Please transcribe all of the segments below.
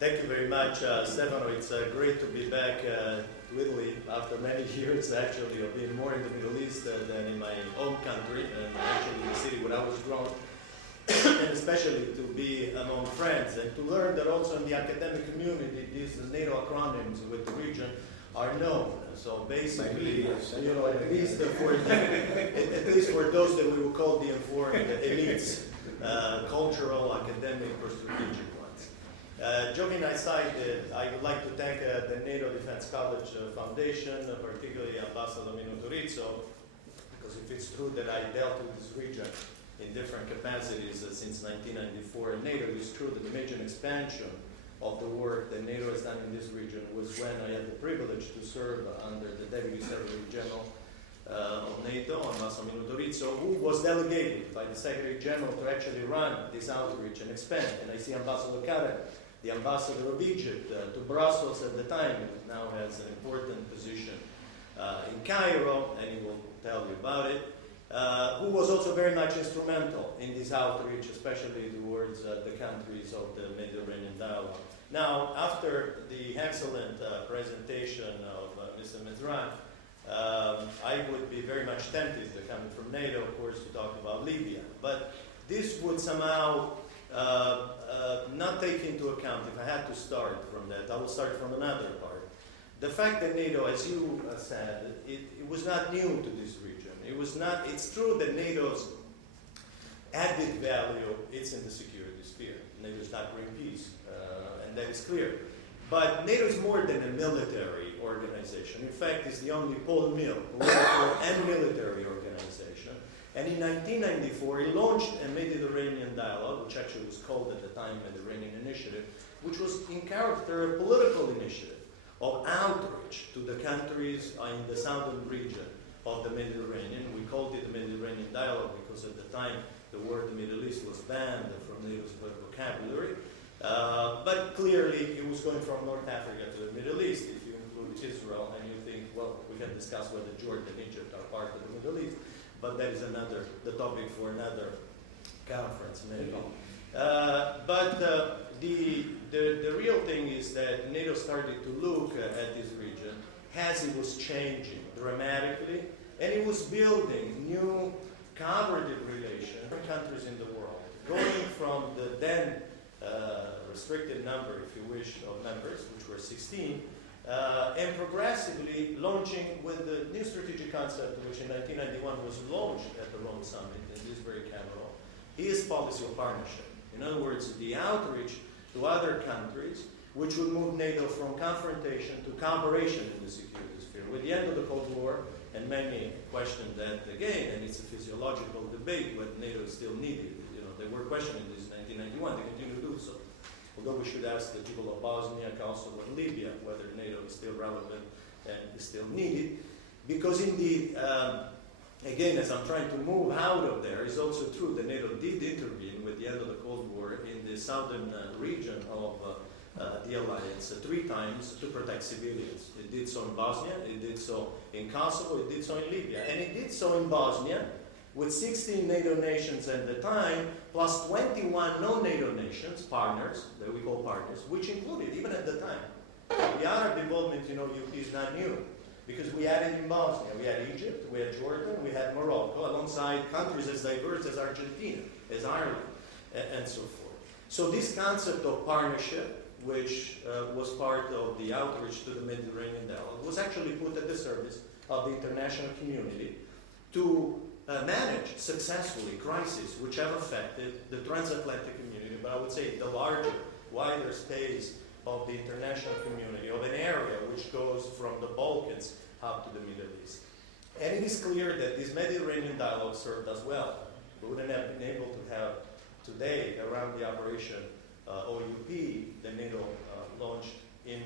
Thank you very much, Stefano. It's great to be back to Italy after many years, actually, of being more in the Middle East than in my home country, and actually the city where I was grown, and especially to be among friends and to learn that also in the academic community, these NATO acronyms with the region are known. So basically, you know, at least for those that we will call the informed elites, cultural, academic, or strategic ones. Joking aside, I would like to thank the NATO Defense College Foundation, particularly Ambassador Rizzo, because if it's true that I dealt with this region in different capacities since 1994 in NATO, it's true that the major expansion of the work that NATO has done in this region was when I had the privilege to serve under the Deputy Secretary General of NATO, Ambassador Rizzo, who was delegated by the Secretary General to actually run this outreach and expand. And I see Ambassador Karen, the ambassador of Egypt to Brussels at the time, who now has an important position in Cairo, and he will tell you about it, who was also very much instrumental in this outreach, especially towards the countries of the Mediterranean dialogue. Now, after the excellent presentation of Mr. Mezran, I would be very much tempted, coming from NATO, of course, to talk about Libya. But this would somehow not take into account, if I had to start from that, I will start from another part. The fact that NATO, as you said, it was not new to this region. It was not, it's true that NATO's added value is in the security sphere. NATO is not Greenpeace, and that is clear. But NATO is more than a military organization. In fact, it's the only political and military organization. And in 1994, it launched a Mediterranean dialogue, which actually was called at the time Mediterranean Initiative, which was in character a political initiative of outreach to the countries in the southern region of the Mediterranean. We called it the Mediterranean Dialogue because at the time the word the Middle East was banned from NATO's vocabulary. But clearly it was going from North Africa to the Middle East. If you include Israel and you think, well, we can discuss whether Jordan and Egypt are part of the Middle East, but that is the topic for another conference, maybe. But the real thing is that NATO started to look at this region as it was changing dramatically, and it was building new cooperative relations with countries in the world, going from the then restricted number, if you wish, of members, which were 16, and progressively launching with the new strategic concept, which in 1991 was launched at the Rome Summit in this very capital, is policy of partnership. In other words, the outreach to other countries, which would move NATO from confrontation to cooperation in the security sphere. With the end of the Cold War, and many questioned that again, and it's a physiological debate whether NATO is still needed. You know, they were questioning this in 1991, they continue to do so. Although we should ask the people of Bosnia, Kosovo, and Libya whether NATO is still relevant and is still needed. Because indeed, again, as I'm trying to move out of there, it's also true that NATO did intervene with the end of the Cold War in the southern region of the alliance 3 times to protect civilians. It did so in Bosnia, it did so in Kosovo, it did so in Libya, and it did so in Bosnia with 16 NATO nations at the time, plus 21 non-NATO nations, partners, that we call partners, which included, even at the time, the Arab involvement, you know, is not new, because we had it in Bosnia, we had Egypt, we had Jordan, we had Morocco, alongside countries as diverse as Argentina, as Ireland, and so forth. So this concept of partnership, which was part of the outreach to the Mediterranean dialogue, was actually put at the service of the international community to manage successfully crises which have affected the transatlantic community, but I would say the larger, wider space of the international community, of an area which goes from the Balkans up to the Middle East. And it is clear that this Mediterranean dialogue served us well. We wouldn't have been able to have today around the operation OUP, the NATO launched in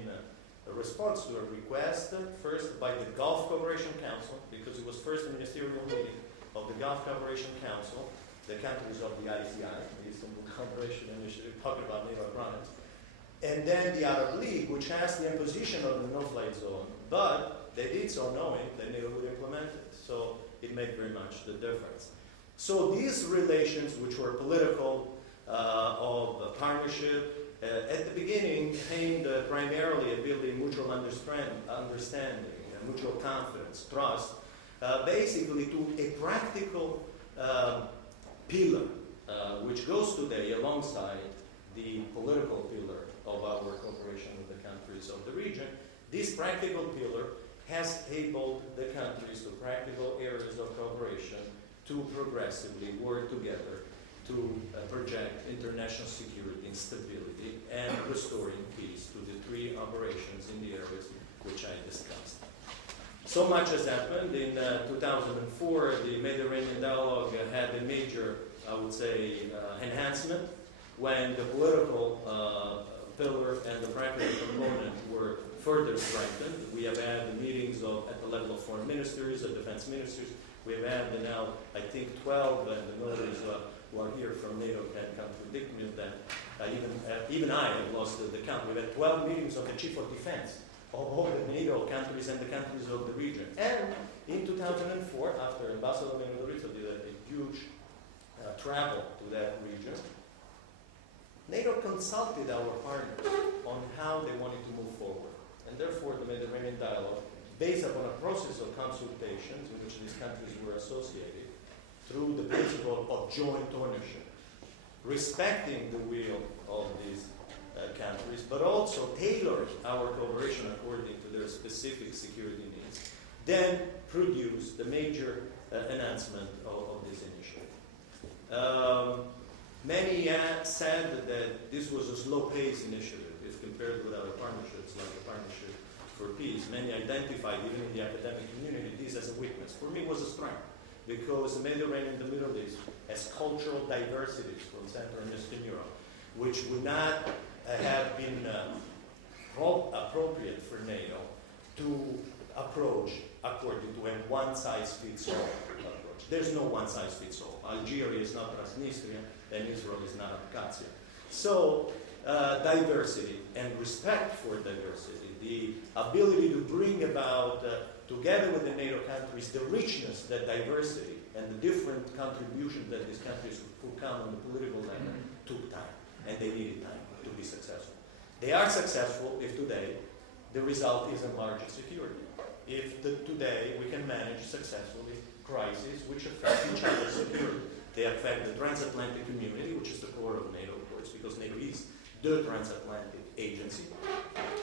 response to a request, first by the Gulf Cooperation Council, because it was first a ministerial meeting of the Gulf Cooperation Council, the countries of the ICI, the Istanbul Cooperation Initiative, talking about NATO agreements, and then the Arab League, which has the imposition of the no-fly zone, but they did so knowing that NATO would implement it, so it made very much the difference. So these relations, which were political, of partnership, at the beginning primarily at building mutual understanding, mutual confidence, trust, basically to a practical pillar, which goes today alongside the political pillar of our cooperation with the countries of the region. This practical pillar has enabled the countries to practical areas of cooperation to progressively work together to project international security and stability and restoring peace to the three operations in the areas which I discussed. So much has happened. In 2004, the Mediterranean dialogue had a major, I would say, enhancement when the political pillar and the practical component were further strengthened. We have had meetings at the level of foreign ministers, of defense ministers. We have had now, I think, 12, and the militaries who are here from NATO can contradict me of that. Even I have lost the count. We've had 12 meetings of the chief of defense of all the NATO countries and the countries of the region. And in 2004, after Ambassador Benedorito did a huge travel to that region, NATO consulted our partners on how they wanted to move forward. And therefore, the Mediterranean dialogue, based upon a process of consultations in which these countries were associated, through the principle of joint ownership, respecting the will of these countries, but also tailored our cooperation according to their specific security needs, then produced the major enhancement of this initiative. Many said that this was a slow-paced initiative if compared with other partnerships like the Partnership for Peace. Many identified, even in the academic community, this as a weakness. For me, it was a strength, because the Mediterranean and the Middle East has cultural diversities from Central and Eastern Europe, which would not have been appropriate for NATO to approach according to a one-size-fits-all approach. There's no one-size-fits-all. Algeria is not Transnistria, and Israel is not Abkhazia. So diversity and respect for diversity, the ability to bring about, together with the NATO countries, the richness, that diversity, and the different contributions that these countries could come on the political level took time, and they needed time to be successful. They are successful if today the result is enlarged security. If today we can manage successfully crises which affect each other's security. They affect the transatlantic community, which is the core of NATO, of course, because NATO is the transatlantic agency.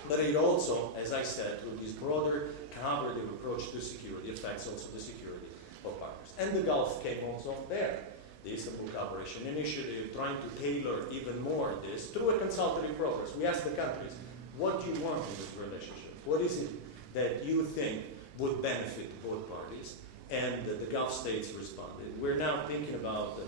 But it also, as I said, through this broader collaborative approach to security, affects also the security of partners. And the Gulf came also there. The Istanbul Cooperation Initiative, trying to tailor even more this through a consultative process. We asked the countries, what do you want in this relationship? What is it that you think would benefit both parties? And the Gulf states responded. We're now thinking about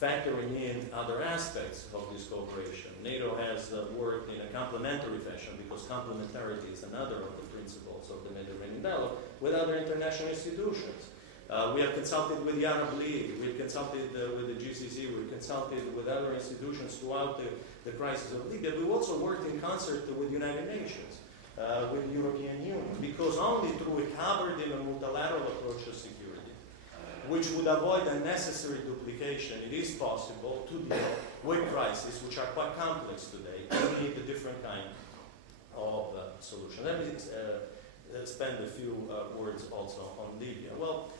factoring in other aspects of this cooperation. NATO has worked in a complementary fashion, because complementarity is another of the principles of the Mediterranean dialogue, with other international institutions. We have consulted with the Arab League, we've consulted with the GCC, we've consulted with other institutions throughout the crisis of Libya. We've also worked in concert with the United Nations, with the European Union, because only through a collaborative and multilateral approach to security, which would avoid unnecessary duplication, it is possible to deal with crises which are quite complex today and need a different kind of solution. Let me spend a few words also on Libya. Well,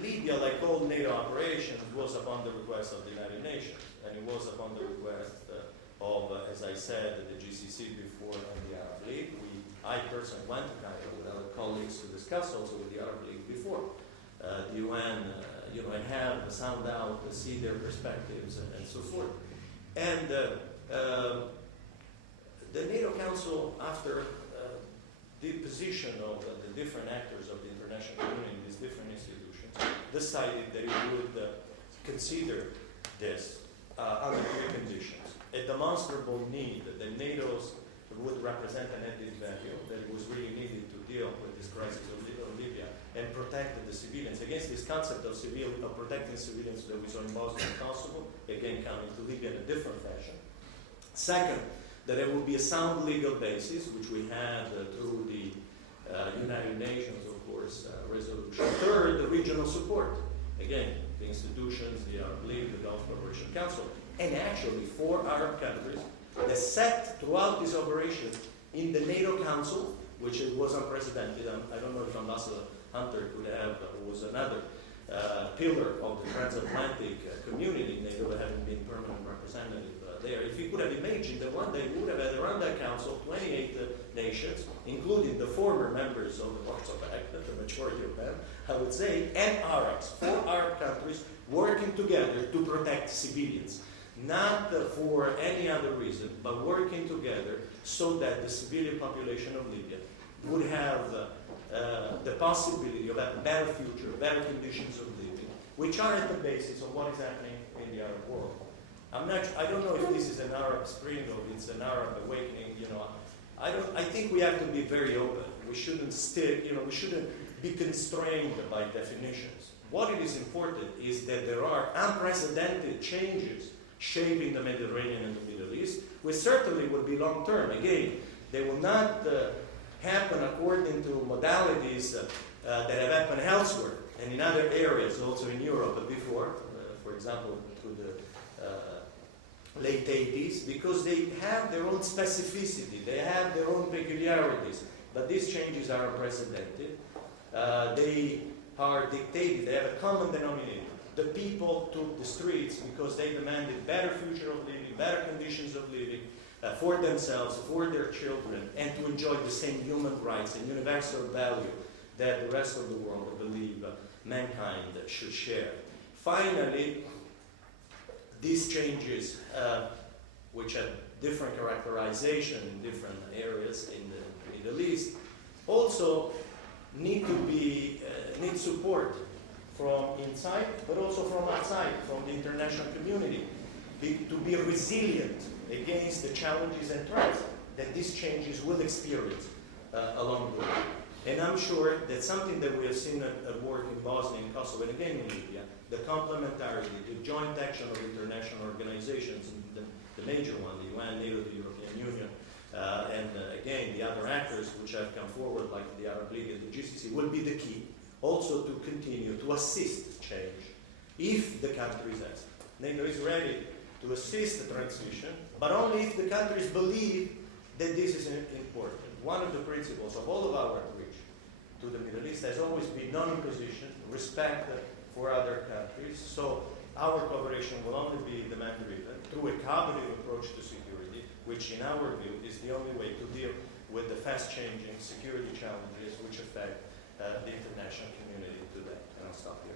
Libya, like all NATO operations, was upon the request of the United Nations, and it was upon the request of, as I said, the GCC before and the Arab League. I personally went to Cairo with other colleagues to discuss also with the Arab League before the UN, and have sound out, see their perspectives and so forth. And the NATO Council, after the position of the different actors of the international community, these different institutions, decided that it would consider this under three conditions. A demonstrable need that NATO's would represent an added value, that it was really needed to deal with this crisis of Libya and protect the civilians against this concept of protecting civilians that we saw in Bosnia and Kosovo, again coming to Libya in a different fashion. Second, that there would be a sound legal basis, which we had through the United Nations, of course, resolution. Third, the regional support. Again, the institutions, the Arab League, the Gulf Cooperation Council, and actually 4 Arab countries that sat throughout this operation in the NATO Council, which was unprecedented. I don't know if Ambassador Hunter could have, was another pillar of the transatlantic community, NATO having been permanent representative there. If you could have imagined that one day we would have had around that council 28 nations, including the former members of the Warsaw Pact, the majority of them, I would say, and Arabs, 4 Arab countries working together to protect civilians. Not for any other reason, but working together so that the civilian population of Libya would have the possibility of a better future, better conditions of living, which are at the basis of what is happening in the Arab world. I don't know if this is an Arab Spring or it's an Arab awakening. I think we have to be very open. We shouldn't we shouldn't be constrained by definitions. What it is important is that there are unprecedented changes shaping the Mediterranean and the Middle East, which certainly would be long-term. Again, they will not happen according to modalities that have happened elsewhere and in other areas, also in Europe before, for example, to the late 80s, because they have their own specificity, they have their own peculiarities, but these changes are unprecedented. They are dictated, they have a common denominator. The people took the streets because they demanded better future of living, better conditions of living for themselves, for their children, and to enjoy the same human rights and universal value that the rest of the world, I believe, mankind should share. Finally, these changes, which have different characterization in different areas in the Middle East, also need support from inside, but also from outside, from the international community, to be resilient against the challenges and threats that these changes will experience along the way. And I'm sure that something that we have seen at work in Bosnia and Kosovo, and again in Libya, the complementarity, the joint action of international organizations, the major one, the UN, NATO, the European Union, and again, the other actors which have come forward, like the Arab League and the GCC, will be the key also to continue to assist change if the countries ask. NATO is ready to assist the transition, but only if the countries believe that this is important. One of the principles of all of our outreach to the Middle East has always been non-imposition, respect for other countries. So our cooperation will only be demand-driven through a cooperative approach to security, which in our view is the only way to deal with the fast-changing security challenges which affect the international community today. And I'll stop here.